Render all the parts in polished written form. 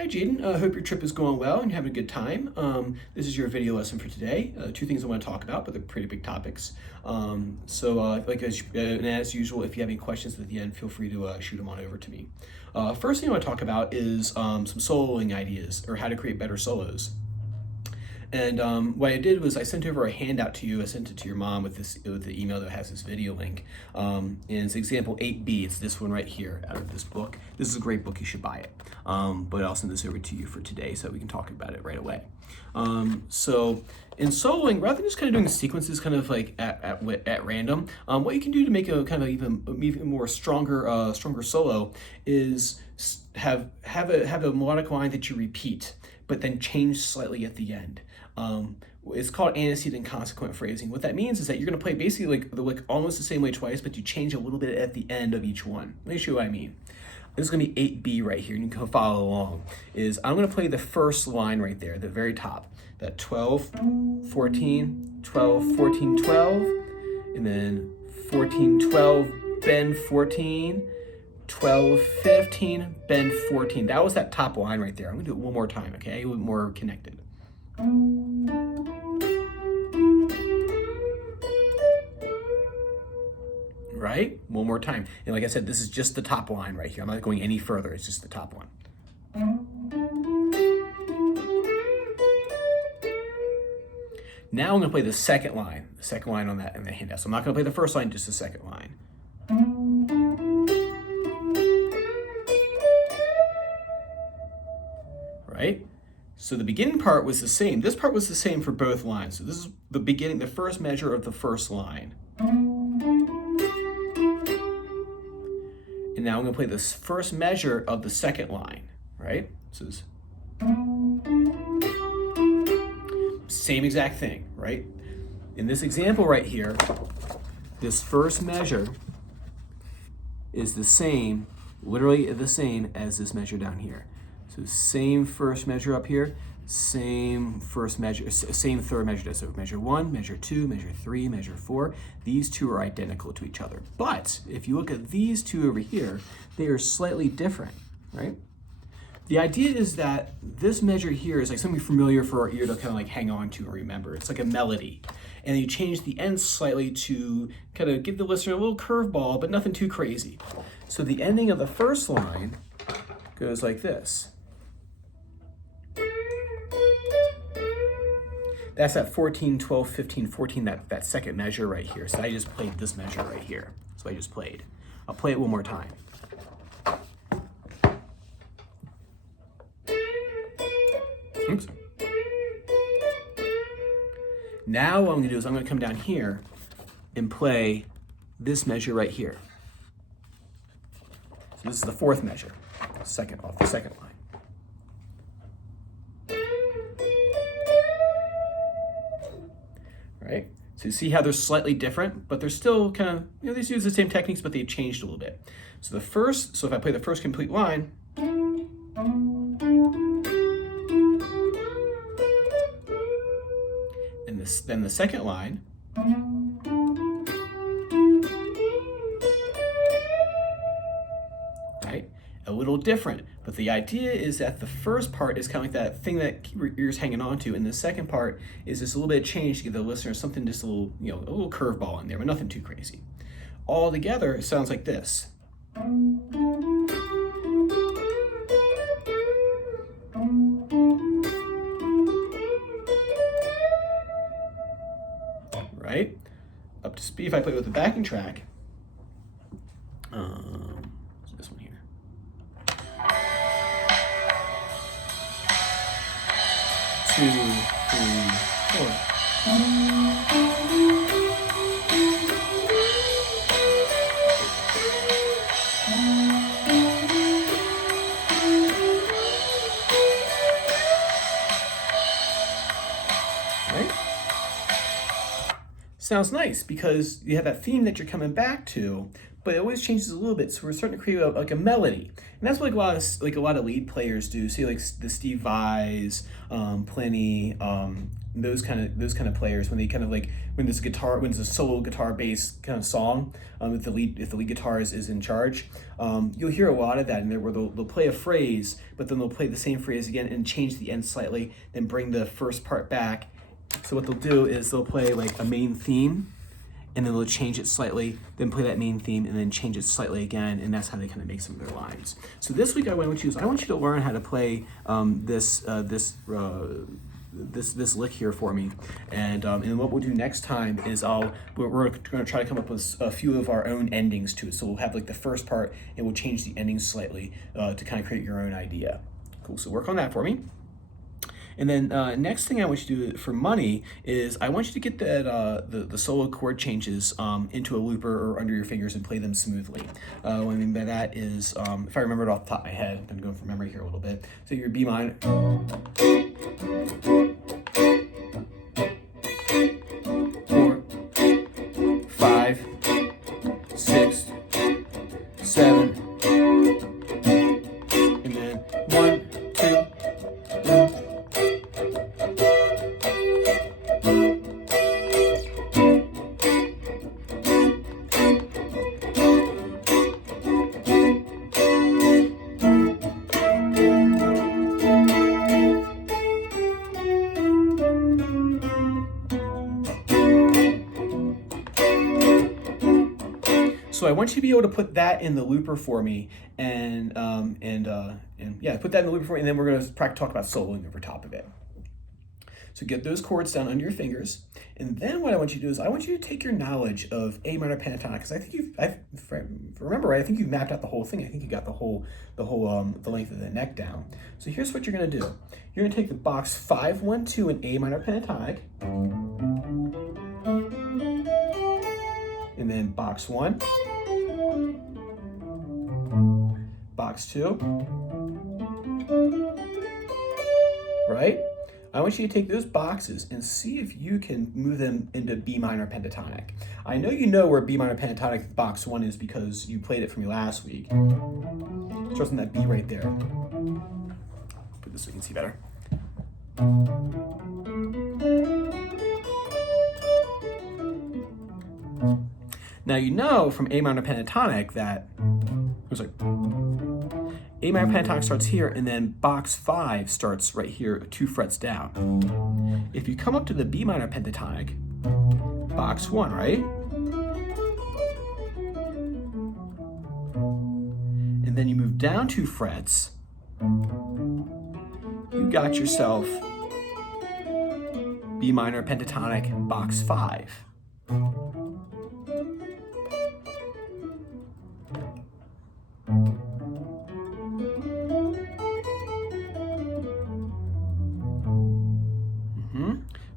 Hi, Jaden. I hope your trip is going well and you're having a good time. This is your video lesson for today. Two things I want to talk about, but they're pretty big topics. As usual, if you have any questions at the end, feel free to shoot them on over to me. First thing I want to talk about is some soloing ideas, or how to create better solos. And what I did was I sent over a handout to you. I sent it to your mom with the email that has this video link. And it's example 8B. It's this one right here out of this book. This is a great book. You should buy it. But I'll send this over to you for today so we can talk about it right away. So in soloing, rather than just kind of doing sequences kind of like at random, what you can do to make a kind of even more stronger solo is have a melodic line that you repeat, but then change slightly at the end. It's called antecedent consequent phrasing. What that means is that you're going to play basically like almost the same way twice, but you change a little bit at the end of each one. Let me show you what I mean. This is going to be 8B right here, and you can follow along. I'm going to play the first line right there, the very top. That 12, 14, 12, 14, 12, and then 14, 12, bend 14, 12, 15, bend 14. That was that top line right there. I'm going to do it one more time, okay? A little more connected. Right? One more time. And like I said, this is just the top line right here. I'm not going any further. It's just the top one. Now I'm going to play the second line on that in the handout. So I'm not going to play the first line, just the second line. Right? So the beginning part was the same. This part was the same for both lines. So this is the beginning, the first measure of the first line. And now I'm going to play this first measure of the second line, right? So this same exact thing, right? In this example right here, this first measure is the same, literally the same as this measure down here. So same first measure up here, same first measure, same third measure. So measure 1, measure 2, measure 3, measure 4. These two are identical to each other. But if you look at these two over here, they are slightly different, right? The idea is that this measure here is like something familiar for our ear to kind of like hang on to and remember. It's like a melody. And you change the end slightly to kind of give the listener a little curveball, but nothing too crazy. So the ending of the first line goes like this. That's that 14, 12, 15, 14, that second measure right here. So I just played this measure right here. So I just played. I'll play it one more time. Oops. Now what I'm going to do is I'm going to come down here and play this measure right here. So this is the fourth measure, off the second line. Right? So you see how they're slightly different, but they're still kind of, they use the same techniques, but they've changed a little bit. So if I play the first complete line, and then the second line, right? A little different, but the idea is that the first part is kind of like that thing that keep your ears hanging on to, and the second part is just a little bit of change to give the listener something, just a little curveball in there, but nothing too crazy. All together, it sounds like this. Right? Up to speed. If I play with the backing track, this one here. 2, 3, 4. Right? Sounds nice because you have that theme that you're coming back to, but it always changes a little bit. So we're starting to create like a melody, and that's what like a lot of lead players do. See, like the Steve Vais, Pliny, those kind of players, when they kind of like when it's a solo guitar bass kind of song, if the lead guitar is in charge, you'll hear a lot of that in there where they'll play a phrase, but then they'll play the same phrase again and change the end slightly, then bring the first part back. So what they'll do is they'll play like a main theme, and then they'll change it slightly, then play that main theme, and then change it slightly again, and that's how they kind of make some of their lines. So this week I want you to learn how to play this lick here for me, and what we'll do next time is we're going to try to come up with a few of our own endings to it. So we'll have like the first part, and we'll change the endings slightly to kind of create your own idea. Cool. So work on that for me. And then next thing I want you to do for money is I want you to get that the solo chord changes into a looper or under your fingers and play them smoothly. What I mean by that is, if I remember it off the top of my head, I'm going from memory here a little bit. So your B minor, 4, 5, 6, 7, and then 1, 2. So I want you to be able to put that in the looper for me, and yeah, put that in the looper for me, and then we're going to talk about soloing over top of it. So get those chords down under your fingers, and then what I want you to do is I want you to take your knowledge of A minor pentatonic, because I think if I remember right, I think you've mapped out the whole thing. I think you got the length of the neck down. So here's what you're going to do. You're going to take the box 5, 1, 2 in A minor pentatonic, and then box 1, box 2, right? I want you to take those boxes and see if you can move them into B minor pentatonic. I know you know where B minor pentatonic box 1 is because you played it for me last week. It starts on that B right there. Put this so you can see better. Now you know from A minor pentatonic that it was like A minor pentatonic starts here, and then box 5 starts right here, 2 frets down. If you come up to the B minor pentatonic, box 1, right? And then you move down 2 frets, you got yourself B minor pentatonic box 5.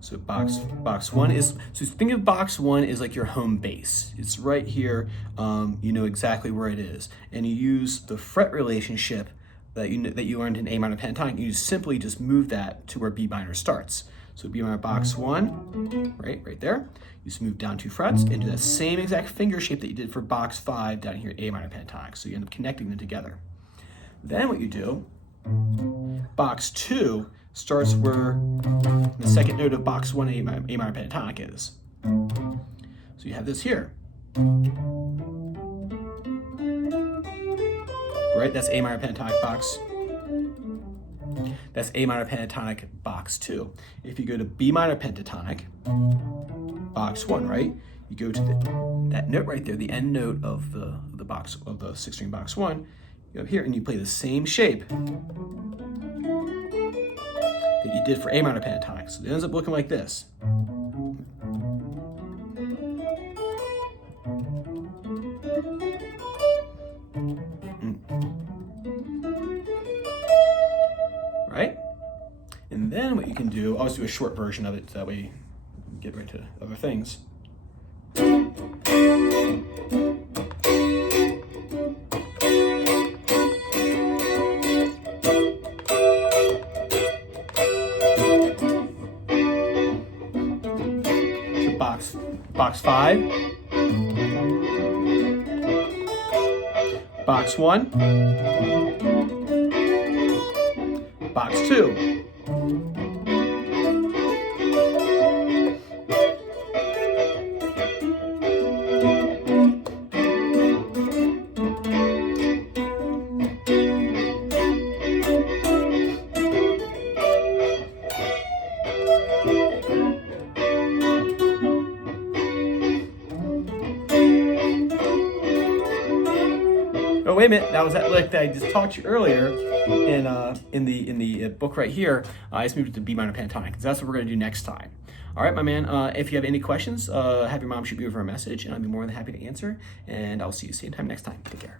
So box 1 is, so think of box 1 as like your home base. It's right here. You know exactly where it is, and you use the fret relationship that you learned in A minor pentatonic. You simply just move that to where B minor starts. So B minor box 1, right there. You just move down 2 frets and do that same exact finger shape that you did for box 5 down here at A minor pentatonic. So you end up connecting them together. Then what you do, box 2 starts where the second note of box 1 A minor pentatonic is. So you have this here. Right, that's A minor pentatonic box. That's A minor pentatonic box 2. If you go to B minor pentatonic box 1, right? You go to that note right there, the end note of the box of the 6-string box 1. You go up here and you play the same shape that you did for A minor pentatonic. So it ends up looking like this. Right? And then what you can do, I'll just do a short version of it so that way you can get right to other things. Box 5, Box 1, box 2. Oh, wait a minute, that was that lick that I just taught you earlier in the book right here. I just moved it to B minor pentatonic. That's what we're going to do next time. All right, my man, if you have any questions, have your mom shoot me over a message, and I'll be more than happy to answer. And I'll see you same time next time. Take care.